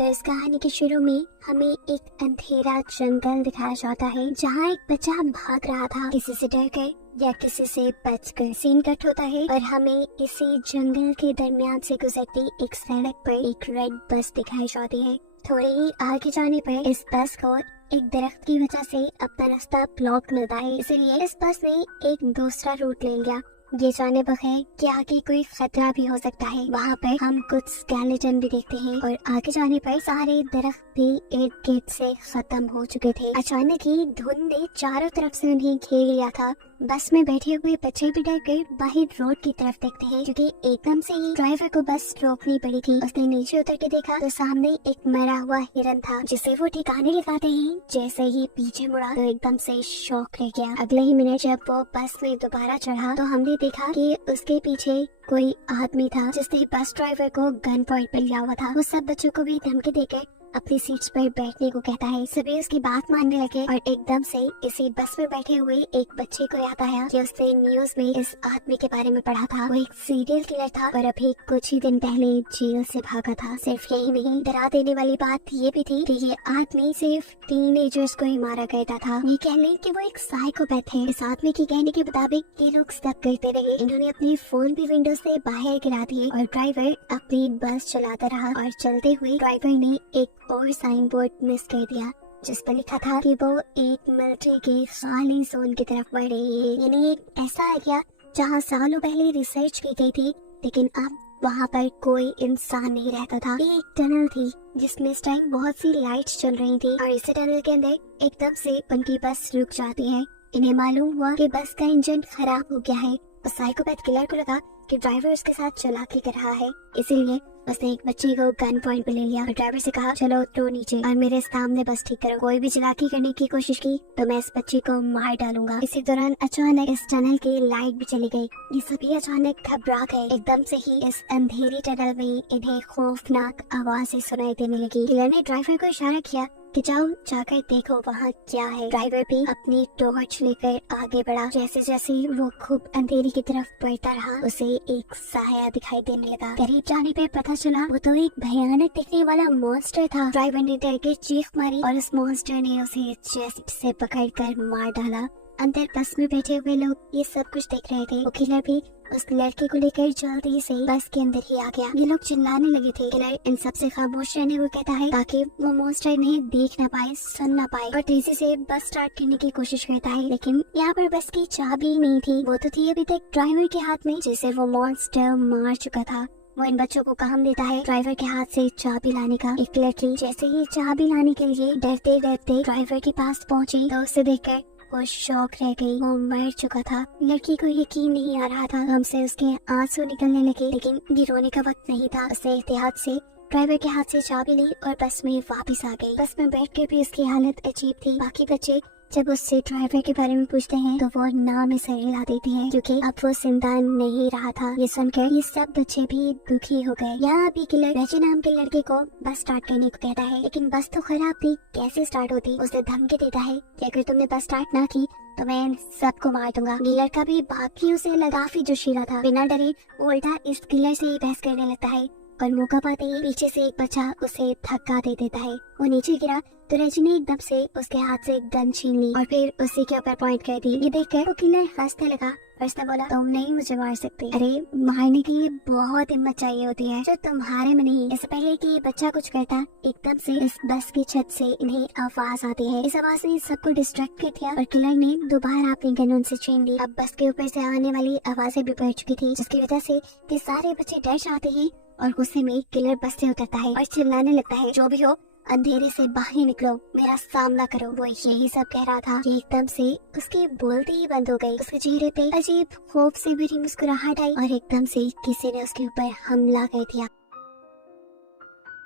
तो इस कहानी के शुरू में हमें एक अंधेरा जंगल दिखाया जाता है जहाँ एक बच्चा भाग रहा था किसी से डर कर या किसी से बचकर। सीन कट होता है और हमें इसी जंगल के दरमियान से गुजरती एक सड़क पर एक रेड बस दिखाई जाती है। थोड़े ही आगे जाने पर इस बस को एक दरख्त की वजह से अपना रास्ता ब्लॉक मिलता है, इसलिए इस बस ने एक दूसरा रूट ले लिया। ये जाने बगैर कि आगे कोई खतरा भी हो सकता है। वहाँ पर हम कुछ स्केलेटन भी देखते हैं और आगे जाने पर सारे दरख्त भी इर्द गिर्द से खत्म हो चुके थे। अचानक ही धुंध ने चारों तरफ से उन्हें घेर लिया था। बस में बैठे हुए बच्चे भी डर कर बाहर रोड की तरफ देखते हैं, क्योंकि एकदम से ही ड्राइवर को बस रोकनी पड़ी थी। उसने नीचे उतर के देखा तो सामने एक मरा हुआ हिरन था, जिसे वो ठिकाने लगाते ही जैसे ही पीछे मुड़ा तो एकदम से शॉक रह गया। अगले ही मिनट जब वो बस में दोबारा चढ़ा तो हमने देखा कि उसके पीछे कोई आदमी था जिसने बस ड्राइवर को गन पॉइंट पर लिया हुआ था। वो सब बच्चों को भी धमकी देकर अपनी सीट्स पर बैठने को कहता है। सभी उसकी बात मानने लगे और एकदम से इसी बस में बैठे हुए एक बच्चे को याद आया कि उसने न्यूज में इस आदमी के बारे में पढ़ा था। वो एक सीरियल किलर था और अभी कुछ ही दिन पहले जेल से भागा था। सिर्फ यही नहीं, डरा देने वाली बात ये भी थी कि ये आदमी सिर्फ टीनेजर्स को ही मारा करता था। ये कह लें कि वो एक साइकोपैथ है। इस आदमी के कहने के मुताबिक ये लोग सब करते रहे। इन्होंने अपने फोन भी विंडो से बाहर गिरा दिए और ड्राइवर अपनी बस चलाता रहा। और चलते हुए ड्राइवर ने एक और साइन बोर्ड मिस कर दिया जिस पर लिखा था कि वो एक मिलिट्री के खाली जोन की तरफ बढ़ रही है। यानी एक ऐसा एरिया जहाँ सालों पहले रिसर्च की गई थी, लेकिन अब वहाँ पर कोई इंसान नहीं रहता था। ये एक टनल थी जिसमें इस टाइम बहुत सी लाइट्स चल रही थी और इसी टनल के अंदर एकदम से उनकी बस रुक जाती है। इन्हें मालूम हुआ कि बस का इंजन खराब हो गया है। उस साइकोपैथ किलर को लगा कि ड्राइवर उसके साथ चालाकी कर रहा है, इसीलिए उसने एक बच्चे को गन पॉइंट पे ले लिया और ड्राइवर से कहा, चलो उतरो नीचे और मेरे सामने बस ठीक करो। कोई भी चालाकी करने की कोशिश की तो मैं इस बच्चे को मार डालूंगा। इसी दौरान अचानक इस टनल की लाइट भी चली गई। ये सभी अचानक घबरा गए। एकदम से ही इस अंधेरी टनल में इन्हें खौफनाक आवाजें सुनाई देने लगी। किलर ने ड्राइवर को इशारा किया कि जाओ जाकर देखो वहाँ क्या है। ड्राइवर भी अपनी टॉर्च लेकर आगे बढ़ा। जैसे जैसे वो खूब अंधेरी की तरफ बढ़ता रहा, उसे एक साया दिखाई देने लगा। करीब जाने पे पता चला वो तो एक भयानक दिखने वाला मॉन्स्टर था। ड्राइवर ने डर के चीख मारी और उस मॉन्स्टर ने उसे चेस्ट से पकड़कर मार डाला। अंदर बस में बैठे हुए लोग ये सब कुछ देख रहे थे। वो किलर भी उस लड़के को लेकर जल्दी से बस के अंदर ही आ गया। ये लोग चिल्लाने लगे थे। किलर इन सब से खामोश रहने को कहता है ताकि वो मॉन्स्टर इन्हें देख ना पाए, सुन ना पाए, और तेजी से बस स्टार्ट करने की कोशिश करता है। लेकिन यहाँ पर बस की चाबी नहीं थी। वो तो थी अभी तक ड्राइवर के हाथ में, जिसे वो मॉन्स्टर मार चुका था। वो इन बच्चों को काम देता है ड्राइवर के हाथ से चाबी लाने का। एक लड़की जैसे ही चाबी लाने के लिए डरते डरते ड्राइवर के पास पहुंची तो उसे देखकर वो शौक रह गई। वो मर चुका था। लड़की को यकीन नहीं आ रहा था। हमसे उसके आंसू निकलने लगे, लेकिन ये रोने का वक्त नहीं था। उसने एहतियात से ड्राइवर के हाथ से चाबी ली और बस में वापस आ गई। बस में बैठकर भी उसकी हालत अजीब थी। बाकी बच्चे जब उससे ड्राइवर के बारे में पूछते हैं तो वो नाम सर हिला देती है, क्योंकि अब वो जिंदा नहीं रहा था। ये सुनकर ये सब बच्चे भी दुखी हो गए। यहाँ अभी किलर रेजी नाम के लड़के को बस स्टार्ट करने को कहता है, लेकिन बस तो खराब थी, कैसे स्टार्ट होती। उसे धमकी देता है कि अगर तुमने बस स्टार्ट ना की तो मैं इन सबको मार दूंगा। ये लड़का भी बाकी उसे लगा काफी जोशीला था। बिना डरे वो उल्टा इस किलर से ही बहस करने लगता है और मौका पाते ही पीछे से एक बच्चा उसे धक्का दे देता है। वो नीचे गिरा तो रेजी ने एकदम से उसके हाथ से एक गन छीन ली और फिर उसी के ऊपर पॉइंट कर दी। ये देखकर वो किलर हंसने लगा और उसने बोला, तुम नहीं मुझे मार सकते। अरे मारने के लिए बहुत हिम्मत चाहिए होती है जो तुम्हारे में नहीं। इससे पहले कि ये बच्चा कुछ करता, एकदम से इस बस की छत से इन्हें आवाज आती है। इस आवाज ने सबको डिस्ट्रैक्ट कर दिया और किलर ने दोबारा अपनी गन उनसे छीन ली। अब बस के ऊपर से आने वाली आवाजें भी बढ़ चुकी थी, जिसकी वजह से ये सारे बच्चे डर जाते हैं और गुस्से में किलर बस से उतरता है और चिल्लाने लगता है, जो भी हो अंधेरे से बाहर निकलो, मेरा सामना करो। वो यही सब कह रहा था कि एकदम से उसके बोलते ही बंद हो गई। उसके चेहरे पे अजीब खौफ से भरी मुस्कुराहट आई और एकदम से किसी ने उसके ऊपर हमला कर दिया।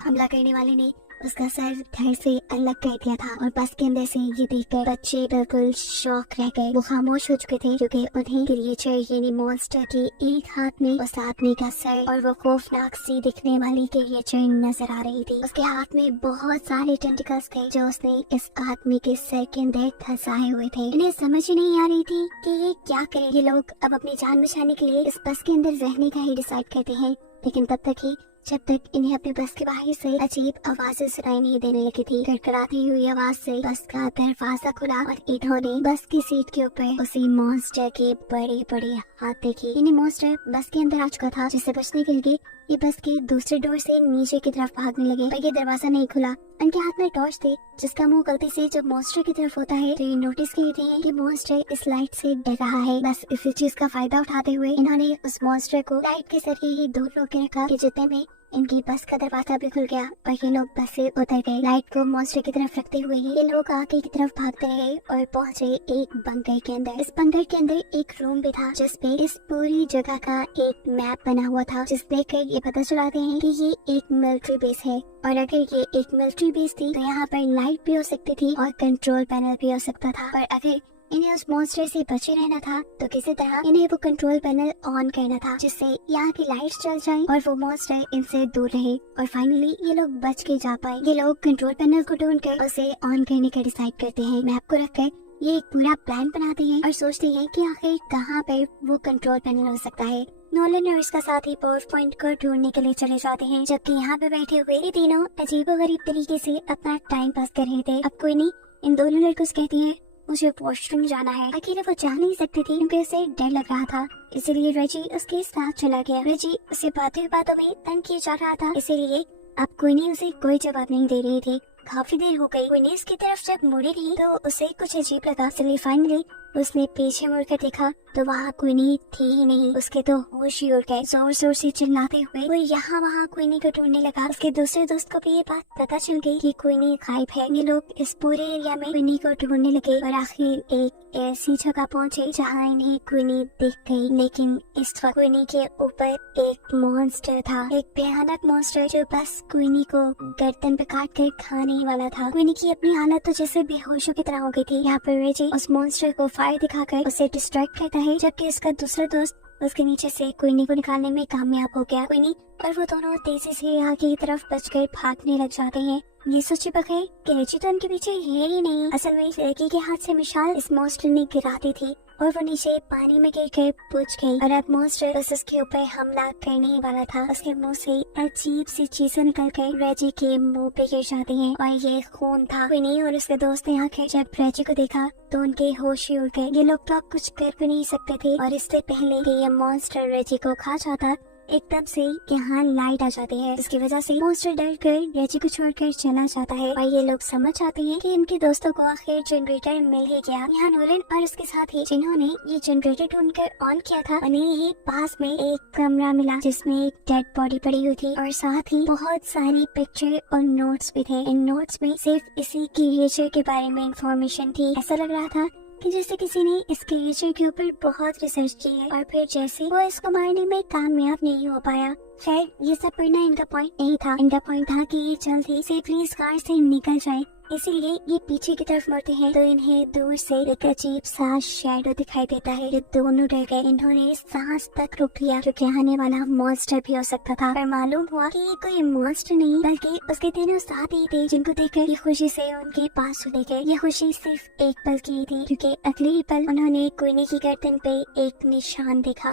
हमला करने वाले ने उसका सर धड़ से अलग कर दिया था और बस के अंदर से ये देखकर बच्चे बिल्कुल शॉक रह गए। वो खामोश हो चुके थे क्योंकि उन्हें क्रिएचर यानी मॉन्स्टर के एक हाथ में उस आदमी का सर और वो खौफनाक सी दिखने वाली क्रिएचर नजर आ रही थी। उसके हाथ में बहुत सारे टेंटिकल्स थे जो उसने इस आदमी के सर के अंदर फंसाए हुए थे। इन्हें समझ ही नहीं आ रही थी कि ये क्या करें। ये लोग अब अपनी जान बचाने के लिए इस बस के अंदर रहने का ही डिसाइड करते हैं, लेकिन तब तक ही जब तक इन्हें अपने बस के बाहर से अजीब आवाजें सुनाई नहीं देने लगी थी। कड़कड़ाती हुई आवाज से बस का दरवाजा खुला और इन्होंने बस की सीट के ऊपर उसी मॉन्स्टर के बड़े बड़े हाथ देखे। इन्हें मॉन्स्टर बस के अंदर आ चुका था, जिससे बचने के लिए ये बस के दूसरे डोर से नीचे की तरफ भागने लगे, पर ये दरवाजा नहीं खुला। उनके हाथ में टॉर्च थी, जिसका मुंह गलती से जब मॉन्स्टर की तरफ होता है तो ये नोटिस करते हैं कि मॉन्स्टर इस लाइट से डर रहा है। बस इसी चीज का फायदा उठाते हुए इन्होंने उस मॉन्स्टर को लाइट के जरिए ही दूर रोक के रखा कि जितने में इनकी बस का दरवाजा भी खुल गया और ये लोग बस से उतर गए। लाइट को मॉन्स्टर की तरफ रखते हुए ये लोग आगे की तरफ भागते रहे और पहुंचे एक बंकर के अंदर। इस बंकर के अंदर एक रूम भी था, जिसपे इस पूरी जगह का एक मैप बना हुआ था, जिस देखकर ये पता चलाते हैं कि ये एक मिलिट्री बेस है। और अगर ये एक मिलिट्री बेस थी तो यहाँ पर लाइट भी हो सकती थी और कंट्रोल पैनल भी हो सकता था। पर अगर इन्हें उस मॉन्स्टर से बचे रहना था तो किसी तरह इन्हें वो कंट्रोल पैनल ऑन करना था, जिससे यहाँ की लाइट्स चल जाएं और वो मॉन्स्टर इनसे दूर रहे। और फाइनली ये लोग बच के जा पाए। ये लोग कंट्रोल पैनल को ढूंढकर उसे ऑन करने का डिसाइड करते हैं। मैप को रखकर ये एक पूरा प्लान बनाते हैं और सोचते हैं कि आखिर कहाँ पर वो कंट्रोल पैनल हो सकता है। नोलन और उसका साथी पावर पॉइंट को ढूंढने के लिए चले जाते हैं, जबकि यहाँ पे बैठे हुए ये तीनों अजीबोगरीब तरीके से अपना टाइम पास कर रहे थे। अब कोई नहीं इन दोनों लड़कों से कहती है मुझे वॉशरूम जाना है। अकेले वो जा नहीं सकती थी क्योंकि उसे डर लग रहा था, इसीलिए रेजी उसके साथ चला गया। रेजी उसे बातों में तंग किया जा रहा था, इसीलिए अब क्वीनी उसे कोई जवाब नहीं दे रही थी। काफी देर हो गई। क्वीनी उसकी तरफ जब मुड़ी रही तो उसे कुछ अजीब लगा, इसलिए फाइनली उसने पीछे मुड़कर देखा तो वहाँ क्वीनी थी ही नहीं। उसके तो होश ही उड़ गए। जोर जोर से चिल्लाते हुए वो यहाँ वहाँ क्वीनी को ढूंढने लगा। उसके दूसरे दोस्त को भी ये बात पता चल गई कि क्वीनी गायब है। ये लोग इस पूरे एरिया में क्वीनी को ढूंढने लगे और आखिर एक ऐसी जगह पहुँचे जहाँ इन्हें क्वीनी दिख गई। लेकिन इस वक्त क्वीनी के ऊपर एक मॉन्स्टर था, एक भयानक मॉन्स्टर जो बस क्वीनी को गर्दन पे काट कर खाने वाला था। क्वीनी की अपनी हालत तो जैसे बेहोशों की तरह हो गई थी। यहाँ पर रेजी उस मॉन्स्टर को फायर दिखाकर उसे डिस्ट्रैक्ट करता है, जबकि उसका दूसरा दोस्त उसके नीचे से क्वीनी को निकालने में कामयाब हो गया। क्वीनी और वो दोनों तेजी से आगे की तरफ बचकर भागने लग जाते हैं। ये सोचे बगैर कि रेजी तो उनके पीछे है ही नहीं। असल में इस लड़की के हाथ से मिसाल इस मॉन्स्टर ने गिरा दी थी और वो नीचे पानी में गिर कर बुझ गई। और अब मॉन्स्टर बस उसके ऊपर हमला करने ही वाला था। उसके मुंह से अजीब सी चीजें निकल कर रेजी के मुंह पे गिर जाती हैं और ये खून था। क्वीनी और उसके दोस्त ने आकर जब रेजी को देखा तो उनके होश ही उड़ गए। ये लोग तो अब कुछ कर भी नहीं सकते थे और इससे पहले कि ये मॉन्स्टर रेजी को खा जाता एकदम से यहाँ लाइट आ जाती है, जिसकी वजह से मॉन्स्टर डर कर रेजी को छोड़कर चला जाता है। और ये लोग समझ जाते हैं कि इनके दोस्तों को आखिर जनरेटर मिल ही गया। यहाँ नोलन और उसके साथ ही जिन्होंने ये जनरेटर ढूंढकर ऑन किया था, उन्हें ही पास में एक कमरा मिला जिसमें एक डेड बॉडी पड़ी हुई थी और साथ ही बहुत सारी पिक्चर और नोट्स भी थे। इन नोट्स में सिर्फ इसी क्रिएचर के बारे में इंफॉर्मेशन थी। ऐसा लग रहा था कि जैसे किसी ने इस क्रिएचर के ऊपर बहुत रिसर्च की है और फिर जैसे वो इसको मारने में कामयाब नहीं हो पाया। खैर ये सब पढ़ना इनका पॉइंट नहीं था। इनका पॉइंट था कि ये जल्दी सेफली इस कार से निकल जाए, इसीलिए ये पीछे की तरफ मुड़ते हैं तो इन्हें दूर से एक अजीब सा शैडो दिखाई देता है। ये दोनों डर गए। इन्होंने सांस तक रोक लिया क्योंकि आने वाला मॉन्स्टर भी हो सकता था। पर मालूम हुआ कि ये कोई मॉन्स्टर नहीं बल्कि उसके तीनों साथी थे, जिनको देखकर ये खुशी से उनके पास चले गए। ये खुशी सिर्फ एक पल की थी क्योंकि अगले ही पल उन्होंने क्वीनी की गर्दन पे एक निशान देखा।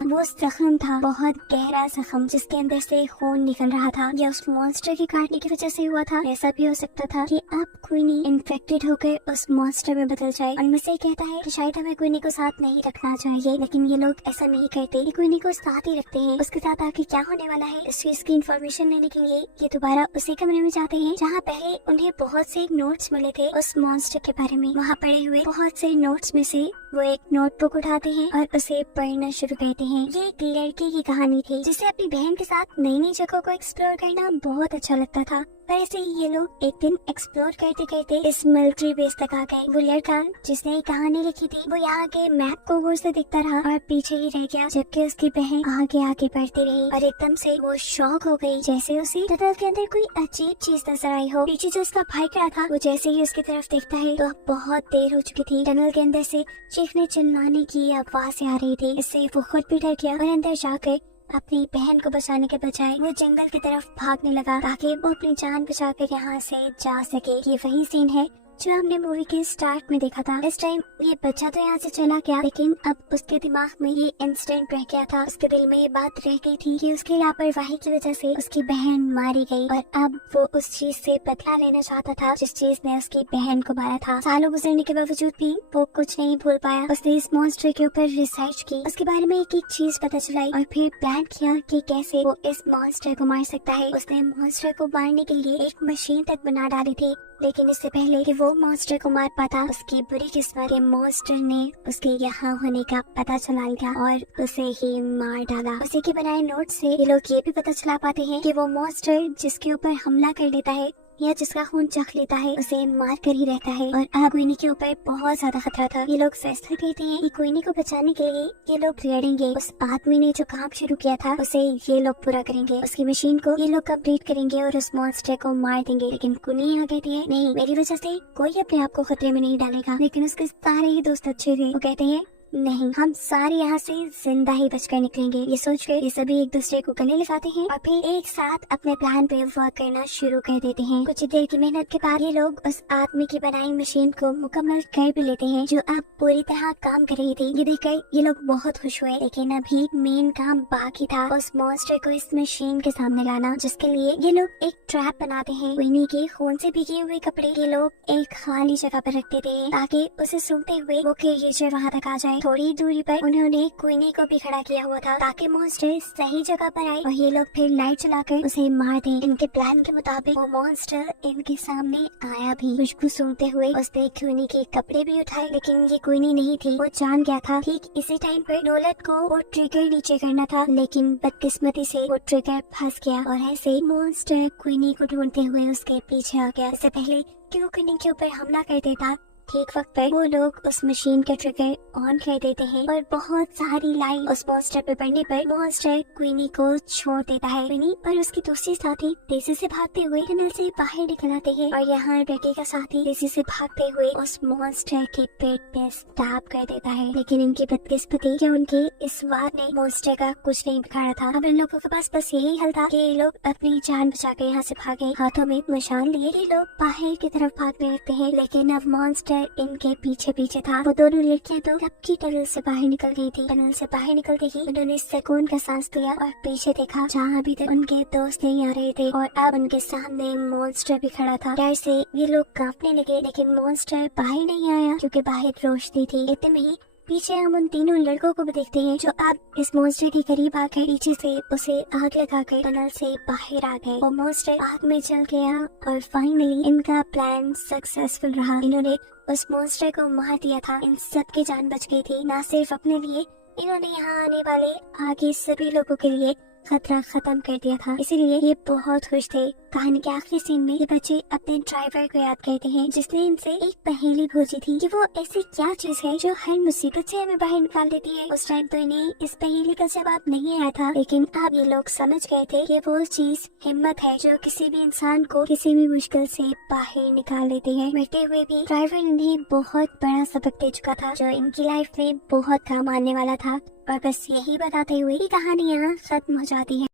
वो जख्म था, बहुत गहरा जख्म जिसके अंदर से खून निकल रहा था। यह उस मॉन्स्टर के काटने की वजह से हुआ था। ऐसा भी हो सकता था कि अब क्वीनी इन्फेक्टेड होकर उस मॉन्स्टर में बदल जाए। उनमें से कहता है कि शायद हमें क्वीनी को साथ नहीं रखना चाहिए, लेकिन ये लोग ऐसा नहीं करते। क्वीनी को साथ ही रखते हैं। उसके साथ आगे क्या होने वाला है इस चीज की इन्फॉर्मेशन लेने के लिए ये दोबारा उसी कमरे में जाते हैं जहाँ पहले उन्हें बहुत से नोट्स मिले थे उस मॉन्स्टर के बारे में। वहाँ पड़े हुए बहुत से नोट्स में से वो एक नोटबुक उठाते हैं और उसे पढ़ना शुरू करते हैं। ये एक लड़की की कहानी थी जिसे अपनी बहन के साथ नई नई जगहों को एक्सप्लोर करना बहुत अच्छा लगता था। पर ऐसे ही ये लोग एक दिन एक्सप्लोर करते करते इस मिलिट्री बेस तक आ गए। वो लड़का जिसने ये कहानी लिखी थी वो यहाँ के मैप को गौर से देखता रहा और पीछे ही रह गया, जबकि उसकी बहन आगे आगे बढ़ती रही और एकदम से वो शॉक हो गई जैसे उसे टनल के अंदर कोई अजीब चीज नजर आई हो। पीछे जो उसका भाई खड़ा था वो जैसे ही उसकी तरफ देखता है तो बहुत देर हो चुकी थी। टनल के अंदर से चीखने चिल्लाने की आवाज़ें आ रही थी। इससे वो खुद भी डर गया और अंदर जाकर अपनी बहन को बचाने के बजाय वो जंगल की तरफ भागने लगा ताकि वो अपनी जान बचाकर यहाँ से जा सके। ये वही सीन है जो हमने मूवी के स्टार्ट में देखा था। इस टाइम ये बच्चा तो यहाँ से चला गया, लेकिन अब उसके दिमाग में ये इंसिडेंट रह गया था। उसके दिल में ये बात रह गई थी कि उसकी लापरवाही की वजह से उसकी बहन मारी गई, और अब वो उस चीज से बदला लेना चाहता था जिस चीज ने उसकी बहन को मारा था। सालों गुजरने के बावजूद भी वो कुछ नहीं भूल पाया। उसने इस मॉन्स्टर के ऊपर रिसर्च की, उसके बारे में एक एक चीज पता चलाई और फिर प्लान किया कि कैसे वो इस मॉन्स्टर को मार सकता है। उसने मॉन्स्टर को मारने के लिए एक मशीन तक बना डाली थी, लेकिन इससे पहले कि वो मॉन्स्टर को मार पाता, उसकी बुरी किस्मत के मॉन्स्टर ने उसके यहाँ होने का पता चला लिया और उसे ही मार डाला। उसी के बनाए नोट से ये लोग ये भी पता चला पाते हैं कि वो मॉन्स्टर जिसके ऊपर हमला कर लेता है या जिसका खून चख लेता है उसे मार कर ही रहता है। और अब क्वीनी के ऊपर बहुत ज्यादा खतरा था। ये लोग फैसला करते हैं कि क्वीनी को बचाने के लिए ये लोग लड़ेंगे। उस आदमी ने जो काम शुरू किया था उसे ये लोग पूरा करेंगे। उसकी मशीन को ये लोग कंप्लीट करेंगे और उस मॉन्स्टर को मार देंगे। लेकिन क्वीनी यहाँ कहती है, नहीं, मेरी वजह से कोई अपने आप को खतरे में नहीं डालेगा। लेकिन उसके सारे ही दोस्त अच्छे थे। वो कहते हैं, नहीं, हम सारे यहाँ से जिंदा ही बचकर निकलेंगे। ये सोचकर ये सभी एक दूसरे को गले लगाते हैं और फिर एक साथ अपने प्लान पे वर्क करना शुरू कर देते हैं। कुछ देर की मेहनत के बाद ये लोग उस आदमी की बनाई मशीन को मुकम्मल कर भी लेते हैं, जो अब पूरी तरह काम कर रही थी। ये देखकर ये लोग बहुत खुश हुए, लेकिन अभी मेन काम बाकी था, उस मॉन्स्टर को इस मशीन के सामने लाना, जिसके लिए ये लोग एक ट्रैप बनाते हैं। क्वीनी के खून से भीगे हुए कपड़े ये लोग एक खाली जगह पर रख देते हैं ताकि उसे सूंघते हुए वो क्रिएचर वहाँ तक आ जाए। थोड़ी दूरी पर उन्होंने क्वीनी को भी खड़ा किया हुआ था ताकि मॉन्स्टर सही जगह पर आए और ये लोग फिर लाइट चलाकर उसे मार दें। इनके प्लान के मुताबिक वो मॉन्स्टर इनके सामने आया भी। खुशबू सूंघते हुए उसने क्वीनी के कपड़े भी उठाए, लेकिन ये क्वीनी नहीं थी। वो जान गया था ठीक इसी टाइम पर नोलत को वो ट्रिगर नीचे करना था, लेकिन बदकिस्मती से वो ट्रिगर फंस गया और ऐसे मॉन्स्टर क्वीनी को ढूंढते हुए उसके पीछे आ गया। इससे पहले कि वो क्वीनी के ऊपर हमला कर देता, ठीक वक्त पर वो लोग उस मशीन के ट्रिगर ऑन कर देते हैं और बहुत सारी लाइट उस मॉन्स्टर पे पड़ने पर मॉन्स्टर क्वीनी को छोड़ देता है। क्वीनी और उसकी दूसरी साथी तेजी से भागते हुए टनल से बाहर निकल आते हैं और यहाँ बेटे का साथी तेजी से भागते हुए उस मॉन्स्टर के पेट पे स्टैब कर देता है। लेकिन इनकी बदकिस्मती कि उनके इस वार ने मॉन्स्टर का कुछ नहीं बिगाड़ा था। अब इन लोगों के पास बस यही हल था कि ये लोग अपनी जान बचाकर यहाँ से भागे। हाथों में मशाल लिए ये लोग बाहर की तरफ भागने लगते हैं, लेकिन अब मॉन्स्टर इनके पीछे पीछे था। वो दोनों लड़कियां तो कब की टनल से बाहर निकल गई थी। टनल से बाहर निकलते ही उन्होंने सुकून का सांस लिया और पीछे देखा जहाँ अभी तक उनके दोस्त नहीं आ रहे थे और अब उनके सामने मॉन्स्टर भी खड़ा था। डर से ये लोग कांपने लगे, लेकिन मॉन्स्टर बाहर नहीं आया क्योंकि बाहर रोशनी थी। इतने में ही पीछे हम उन तीनों लड़कों को भी देखते हैं जो अब इस मॉन्स्टर के करीब आकर पीछे से उसे आग लगाकर टनल से बाहर आ गए। वो मॉन्स्टर आग में जल गया और फाइनली इनका प्लान सक्सेसफुल रहा। इन्होंने उस मॉन्स्टर को मार दिया था। इन सब की जान बच गई थी। न सिर्फ अपने लिए, इन्होंने यहाँ आने वाले आगे सभी लोगों के लिए खतरा खत्म कर दिया था। इसीलिए ये बहुत खुश थे। कहानी के आखिरी सीन में ये बच्चे अपने ड्राइवर को याद करते हैं जिसने इनसे एक पहेली पूछी थी कि वो ऐसी क्या चीज है जो हर मुसीबत से हमें बाहर निकाल देती है। उस टाइम तो इन्हें इस पहेली का जवाब नहीं आया था, लेकिन अब ये लोग समझ गए थे कि वो चीज हिम्मत है जो किसी भी इंसान को किसी भी मुश्किल से बाहर निकाल देती है। मरते हुए भी ड्राइवर इन्हें बहुत बड़ा सबक दे चुका था जो इनकी लाइफ में बहुत काम आने वाला था। और बस यही बताते हुए कहानी यहाँ खत्म हो जाती है।